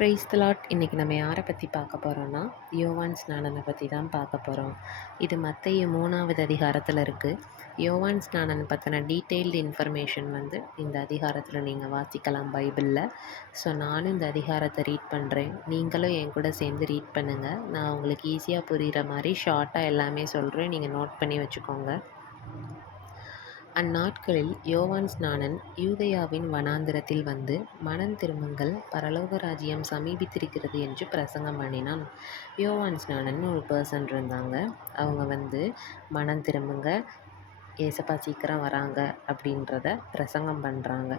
Praise the Lord. இன்றைக்கி நம்ம யாரை பற்றி பார்க்க போகிறோன்னா, யோவான் ஸ்நானனை பற்றி தான் பார்க்க போகிறோம். இது மத்தேயு 3வது அதிகாரத்தில் இருக்குது. யோவான் ஸ்நானன் பற்றின டீட்டெயில்டு இன்ஃபர்மேஷன் இந்த அதிகாரத்தில் நீங்கள் வாசிக்கலாம் பைபிளில். ஸோ நானும் இந்த அதிகாரத்தை ரீட் பண்ணுறேன், நீங்களும் என் கூட சேர்ந்து ரீட் பண்ணுங்கள். நான் உங்களுக்கு ஈஸியாக புரிகிற மாதிரி ஷார்ட்டாக எல்லாமே சொல்கிறேன், நீங்கள் நோட் பண்ணி வச்சுக்கோங்க. அந்நாட்களில் யோவான் ஸ்நானன் யூதேயாவின் வனாந்திரத்தில் வந்து, மனம் திரும்புங்கள், பரலோக ராஜ்யம் சமீபித்திருக்கிறது என்று பிரசங்கம் பண்ணினான். யோவான் ஸ்நானன் ஒரு பர்சன் இருந்தாங்க. அவங்க மனம் திரும்புங்க, ஏசப்பா சீக்கிரம் வராங்க அப்படின்றத பிரசங்கம் பண்ணுறாங்க.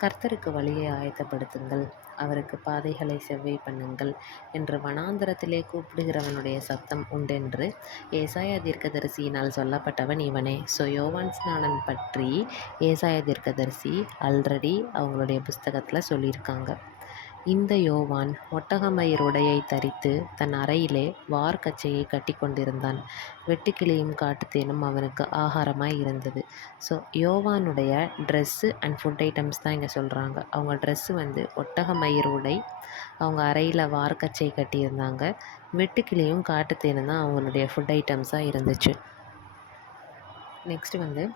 கர்த்தருக்கு வழியை ஆயத்தப்படுத்துங்கள், அவருக்கு பாதைகளை செவ்வை பண்ணுங்கள் என்று வனாந்தரத்திலே கூப்பிடுகிறவனுடைய சத்தம் உண்டென்று ஏசாயா தீர்க்கதரிசியினால் சொல்லப்பட்டவன் இவனே. ஸோ யோவான் ஸ்நானன் பற்றி ஏசாயா தீர்க்கதரிசி ஆல்ரெடி அவங்களுடைய புஸ்தகத்தில் சொல்லியிருக்காங்க. இந்த யோவான் ஒட்டகமயிர் உடையை தரித்து தன் அறையிலே வார்க்கச்சையை கட்டி கொண்டிருந்தான். வெட்டுக்கிளியும் காட்டுத்தேனும் அவனுக்கு ஆகாரமாய் இருந்தது. ஸோ யோவானுடைய ட்ரெஸ்ஸு அண்ட் ஃபுட் ஐட்டம்ஸ் தான் இங்கே சொல்கிறாங்க. அவங்க ட்ரெஸ்ஸு ஒட்டகமயிர் உடை, அவங்க அறையில் வார்க்கச்சை கட்டியிருந்தாங்க. வெட்டுக்கிளியும் காட்டுத்தேனும் தான் அவங்களுடைய ஃபுட் ஐட்டம்ஸாக இருந்துச்சு. நெக்ஸ்ட்டு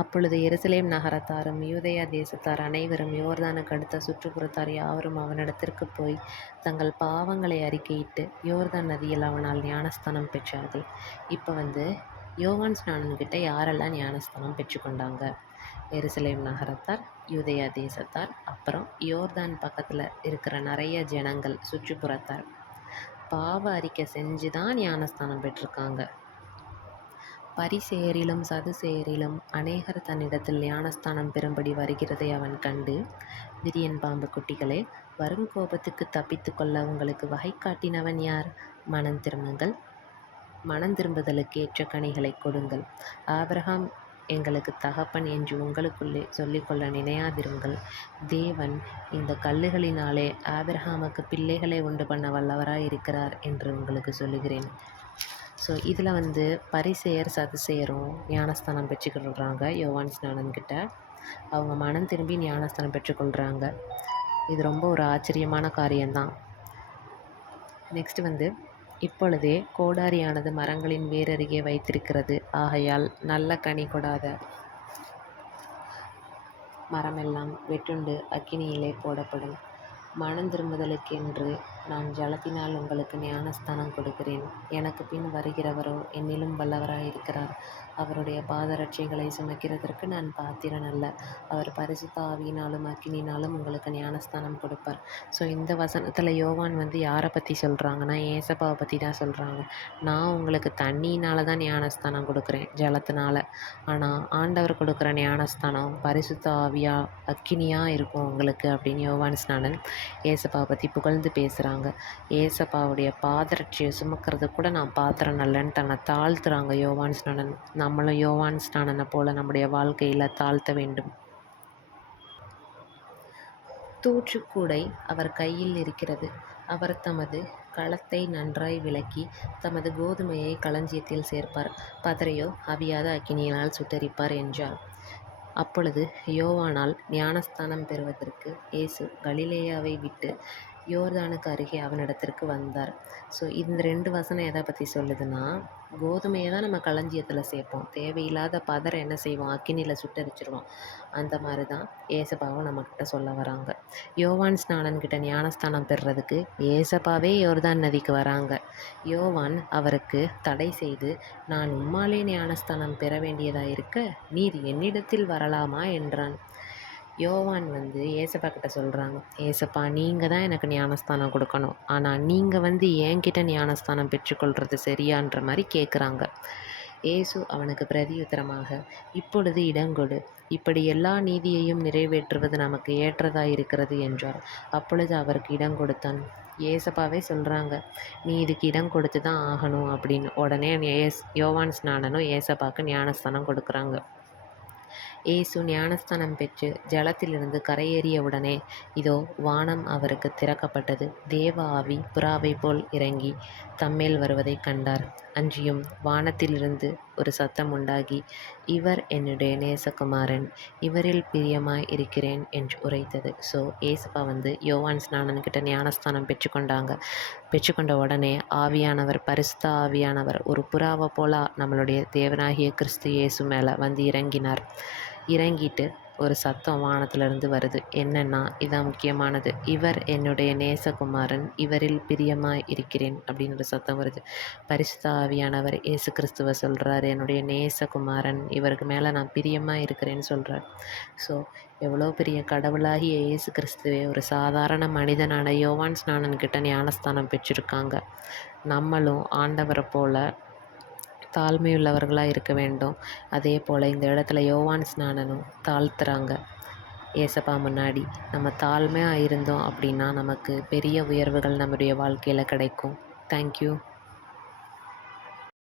அப்பொழுது எருசலேம் நகரத்தாரும் யூதேயா தேசத்தார் அனைவரும் யோர்தானுக்கு அடுத்த சுற்றுப்புறத்தார் யாவரும் அவனிடத்திற்கு போய் தங்கள் பாவங்களை அறிக்கையிட்டு யோர்தான் நதியில் அவனால் ஞானஸ்தானம் பெற்றார்கள். இப்போ யோவான் ஸ்நானன்கிட்ட யாரெல்லாம் ஞானஸ்தானம் பெற்றுக்கொண்டாங்க? எருசலேம் நகரத்தார், யூதேயா தேசத்தார், அப்புறம் யோர்தான் பக்கத்தில் இருக்கிற நிறைய ஜனங்கள், சுற்றுப்புறத்தார். பாவ அறிக்கை செஞ்சு தான் ஞானஸ்தானம் பெற்றிருக்காங்க. பரிசேயரிலும் சதுசேயரிலும் அநேகர் தன்னிடத்தில் ஞானஸ்தானம் பெறும்படி வருகிறதை அவன் கண்டு, விரியன் பாம்பு குட்டிகளே, வரும் கோபத்துக்கு தப்பித்து கொள்ள உங்களுக்கு வகை காட்டினவன் யார்? மனம் திரும்புங்கள், மனம் திரும்புதலுக்கு ஏற்ற கனிகளை கொடுங்கள். ஆபிரகாம் எங்களுக்கு தகப்பன் என்று உங்களுக்குள்ளே சொல்லிக்கொள்ள நினையாதிருங்கள். தேவன் இந்த கல்லுகளினாலே ஆபிரகாமுக்கு பிள்ளைகளை உண்டு பண்ண வல்லவராய் இருக்கிறார் என்று உங்களுக்கு சொல்லுகிறேன். ஸோ இதில் பரிசேயர் சதுசேயரும் ஞானஸ்தானம் பெற்றுக்கொள்கிறாங்க யோவான் ஸ்நானன்கிட்ட. அவங்க மனம் திரும்பி ஞானஸ்தானம் பெற்றுக்கொள்கிறாங்க. இது ரொம்ப ஒரு ஆச்சரியமான காரியம்தான். நெக்ஸ்ட்டு இப்பொழுதே கோடாரியானது மரங்களின் வேரருகே வைத்திருக்கிறது. ஆகையால் நல்ல கனி கொடாத மரமெல்லாம் வெட்டுண்டு அக்கினியிலே போடப்படும். மனம் திரும்புதலுக்கென்று நான் ஜலத்தினால் உங்களுக்கு ஞானஸ்தானம் கொடுக்கிறேன். எனக்கு பின் வருகிறவரோ என்னிலும் வல்லவராயிருக்கிறார். அவருடைய பாதரட்சைகளை சுமக்கிறதற்கு நான் பாத்திரன் அல்ல. அவர் பரிசுத்த ஆவியினாலும் அக்கினினாலும் உங்களுக்கு ஞானஸ்தானம் கொடுப்பார். ஸோ இந்த வசனத்தில் யோவான் யாரை பற்றி சொல்கிறாங்கன்னா, ஏசப்பாவை பற்றி தான் சொல்கிறாங்க. நான் உங்களுக்கு தண்ணியினால தான் ஞானஸ்தானம் கொடுக்குறேன், ஜலத்தினால. ஆனால் ஆண்டவர் கொடுக்குற ஞானஸ்தானம் பரிசுத்த ஆவியா அக்கினியாக இருக்கும் உங்களுக்கு அப்படின்னு யோவான் ஸ்நானன் ஏசப்பாவை பற்றி புகழ்ந்து பேசுகிறாங்க. ஏசப்பாவுடைய பாதரட்சியை சுமக்கிறது கூட நான் பாத்திரம் நல்லன்னு தன்னை தாழ்த்துறாங்க யோவான் ஸ்நானன். நம்மளும் யோவான் ஸ்நானனை போல் நம்முடைய வாழ்க்கையில் தாழ்த்த வேண்டும். தூற்றுக்கூடை அவர் கையில் இருக்கிறது. அவர் தமது களத்தை நன்றாய் விளக்கி தமது கோதுமையை களஞ்சியத்தில் சேர்ப்பார், பதரையோ அவியாத அக்கினியினால் சுட்டரிப்பார் என்றார். அப்பொழுது யோவானால் ஞானஸ்தானம் பெறுவதற்கு இயேசு கலிலேயாவை விட்டு யோர்தானுக்கு அருகே அவனிடத்திற்கு வந்தார். ஸோ இந்த 2 வசனம் எதை பற்றி சொல்லுதுன்னா, கோதுமையை தான் நம்ம களஞ்சியத்தில் சேர்ப்போம், தேவையில்லாத பதரை என்ன செய்வோம், அக்கினியில் சுட்டரிச்சிருவோம். அந்த மாதிரி தான் ஏசப்பாவும் நம்மக்கிட்ட சொல்ல வராங்க. யோவான் ஸ்நானன்கிட்ட ஞானஸ்தானம் பெறுறதுக்கு ஏசப்பாவே யோர்தான் நதிக்கு வராங்க. யோவான் அவருக்கு தடை செய்து, நான் உம்மாலே ஞானஸ்தானம் பெற வேண்டியதாக இருக்க நீர் என்னிடத்தில் வரலாமா என்றான். யோவான் ஏசப்பா கிட்ட சொல்கிறாங்க, ஏசப்பா நீங்கள் தான் எனக்கு ஞானஸ்தானம் கொடுக்கணும், ஆனால் நீங்கள் என்கிட்ட ஞானஸ்தானம் பெற்றுக்கொள்கிறது சரியான்ற மாதிரி கேட்குறாங்க. இயேசு அவனுக்கு பிரதியுத்தரமாக, இப்பொழுது இடங்கொடு, இப்படி எல்லா நீதியையும் நிறைவேற்றுவது நமக்கு ஏற்றதாக இருக்கிறது என்றார். அப்பொழுது அவருக்கு இடம் கொடுத்தான். ஏசப்பாவே சொல்கிறாங்க, நீ இதுக்கு இடம் கொடுத்து தான் ஆகணும் அப்படின்னு. உடனே யோவான் ஸ்நானனும் ஏசப்பாவுக்கு ஞானஸ்தானம் கொடுக்குறாங்க. இயேசு ஞானஸ்தானம் பெற்று ஜலத்திலிருந்து கரையேறியவுடனே இதோ வானம் அவருக்கு திறக்கப்பட்டது. தேவ ஆவி புறாவை போல் இறங்கி தம்மேல் வருவதைக் கண்டார். அன்றியும் வானத்திலிருந்து ஒரு சத்தம் உண்டாகி, இவர் என்னுடைய நேசகுமாரன், இவரில் பிரியமாய் இருக்கிறேன் என்று உரைத்தது. ஸோ ஏசப்பா யோவான் ஸ்நானன்கிட்ட ஞானஸ்தானம் பெற்றுக்கொண்டாங்க. பெற்றுக்கொண்ட உடனே ஆவியானவர், பரிசுத்த ஆவியானவர் ஒரு புறாவை போல நம்மளுடைய தேவனாகிய கிறிஸ்து இயேசு மேலே இறங்கினார். இறங்கிட்டு ஒரு சத்தம் வானத்திலிருந்து வருது. என்னன்னா, இதான் முக்கியமானது. இவர் என்னுடைய நேசகுமாரன், இவரில் பிரியமாய் இருக்கிறேன் அப்படின்னு ஒரு சத்தம் வருது. பரிசுத்த ஆவியானவர் இயேசு கிறிஸ்துவ சொல்கிறார், என்னுடைய நேசகுமாரன், இவருக்கு மேலே நான் பிரியமாக இருக்கிறேன்னு சொல்கிறார். ஸோ எவ்வளோ பெரிய கடவுளாகிய இயேசு கிறிஸ்துவே ஒரு சாதாரண மனிதனான யோவான் ஸ்நானன்கிட்ட ஞானஸ்தானம் பெற்றிருக்காங்க. நம்மளும் ஆண்டவரை போல தாழ்மையுள்ளவர்களாக இருக்க வேண்டும். அதே போல் இந்த இடத்துல யோவான் ஸ்நானனும் தாழ்த்துறாங்க ஏசப்பா முன்னாடி. நம்ம தாழ்மையாக இருந்தோம் அப்படின்னா நமக்கு பெரிய உயர்வுகள் நம்முடைய வாழ்க்கையில் கிடைக்கும். தேங்க்யூ.